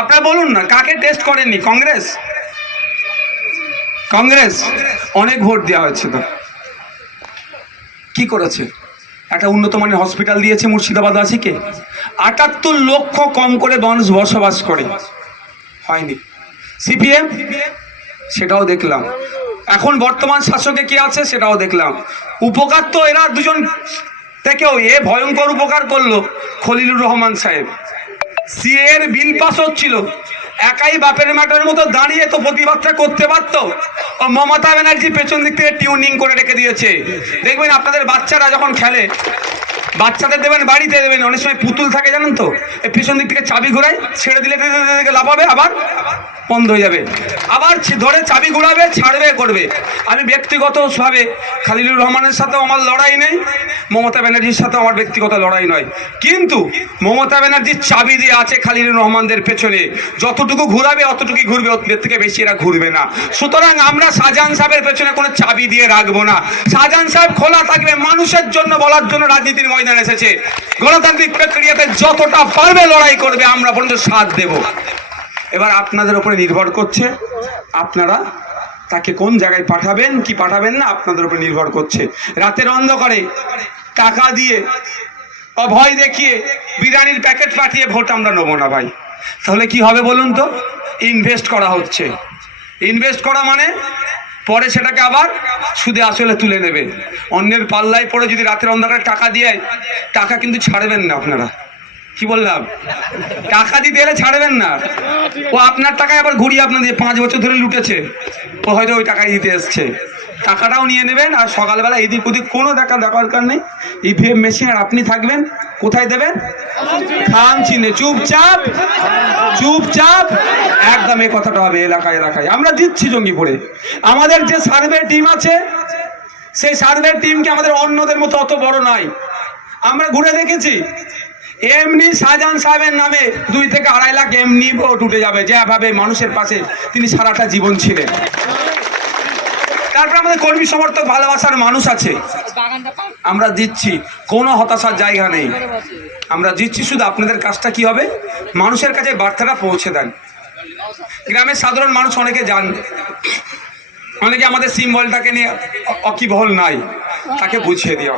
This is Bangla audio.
আপনারা বলুন না, কাকে টেস্ট করেননি? কংগ্রেস কংগ্রেস অনেক ভোট দেওয়া হয়েছে, তো কি করেছে? একটা উন্নত মানের হসপিটাল দিয়েছে মুর্শিদাবাদ আছে, ৭৮ লক্ষ কম করে মানুষ বসবাস করে, হয়নি। সিপিএম, সেটাও দেখলাম। এখন বর্তমান শাসকে কি আছে সেটাও দেখলাম। উপকার তো এরা দুজন থেকেও ভয়ঙ্কর উপকার করলো খলিলুর রহমান সাহেব। সিএ এর বিল পাস হচ্ছিল, একাই বাপের মাটার মতো দাঁড়িয়ে তো প্রতিবাদটা করতে পারতো। ও মমতা ব্যানার্জি পেছন দিক থেকে টিউনিং করে রেখে দিয়েছে। দেখবেন আপনাদের বাচ্চারা যখন খেলে, বাচ্চাদের দেবেন, বাড়িতে দেবেন, অনেক সময় পুতুল থাকে জানেন তো, এই পেছন দিক থেকে চাবি ঘুরায়, ছেড়ে দিলে লাফাবে, আবার বন্ধ হয়ে যাবে, আবার ধরে চাবি ঘুরাবে, ছাড়বে, করবে। আমি ব্যক্তিগতভাবে খলিলুর রহমানের সাথেও আমার লড়াই নেই, মমতা ব্যানার্জির সাথেও আমার ব্যক্তিগত লড়াই নয়, কিন্তু মমতা ব্যানার্জির চাবি দিয়ে আছে খলিলুর রহমানদের পেছনে, যতটুকু ঘুরাবে অতটুকুই ঘুরবে, ওর থেকে বেশি এরা ঘুরবে না। সুতরাং আমরা শাহজাহান সাহেবের পেছনে কোনো চাবি দিয়ে রাখবো না। শাহজাহান সাহেব খোলা থাকবে, মানুষের জন্য বলার জন্য রাজনীতির ময়দানে এসেছে। গণতান্ত্রিক প্রক্রিয়াতে যতটা পারবে লড়াই করবে, আমরা পর্যন্ত সাথ দেব। এবার আপনাদের উপরে নির্ভর করছে, আপনারা তাকে কোন জায়গায় পাঠাবেন কি পাঠাবেন না, আপনাদের উপরে নির্ভর করছে। রাতের অন্ধকারে টাকা দিয়ে, ভয় দেখিয়ে, বিরিয়ানির প্যাকেট পাঠিয়ে ভোট আমরা নেবো না ভাই। তাহলে কি হবে বলুন তো? ইনভেস্ট করা হচ্ছে। ইনভেস্ট করা মানে পরে সেটাকে আবার সুদে আসলে তুলে নেবে। অন্যের পাল্লায় পড়ে যদি রাতের অন্ধকারে টাকা দিয়ে, টাকা কিন্তু ছাড়বেন না আপনারা। কি বললাম? টাকা দিতে এলে ছাড়বেন না। ও আপনার টাকায় আবার ঘুরিয়ে আপনাদের 5 বছর ধরে লুটেছে, ও হয়তো ওই টাকায় দিতে এসছে, টাকাটাও নিয়ে নেবেন। আর সকালবেলা এদিক ওদিক কোনো দরকার নেই, ইভিএম মেশিন, আর আপনি থাকবেন কোথায় দেবেন? থাম চিহ্নে, চুপচাপ চুপচাপ, একদম এই কথাটা হবে এলাকায় এলাকায়। আমরা দিচ্ছি জঙ্গিপুরে আমাদের যে সার্ভে টিম আছে, সেই সার্ভে টিমকে আমাদের অন্যদের মতো অত বড় নয়। আমরা ঘুরে দেখেছি, এমনি শাহজাহান সাহেবের নামে 2 থেকে 2.5 লাখ এমনি ভোট উঠে যাবে, যেভাবে মানুষের পাশে তিনি সারাটা জীবন ছিলেন। তারপরে আমাদের কর্মী সমর্থক ভালোবাসার মানুষ আছে, আমরা দিচ্ছি, কোনো হতাশার জায়গা নেই। আমরা দিচ্ছি, শুধু আপনাদের কাজটা কি হবে, মানুষের কাছে বার্তাটা পৌঁছে দেন। গ্রামের সাধারণ মানুষ অনেকে যান, অনেকে আমাদের সিম্বলটাকে নিয়ে অকিবহল নাই, তাকে বুঝিয়ে দিও।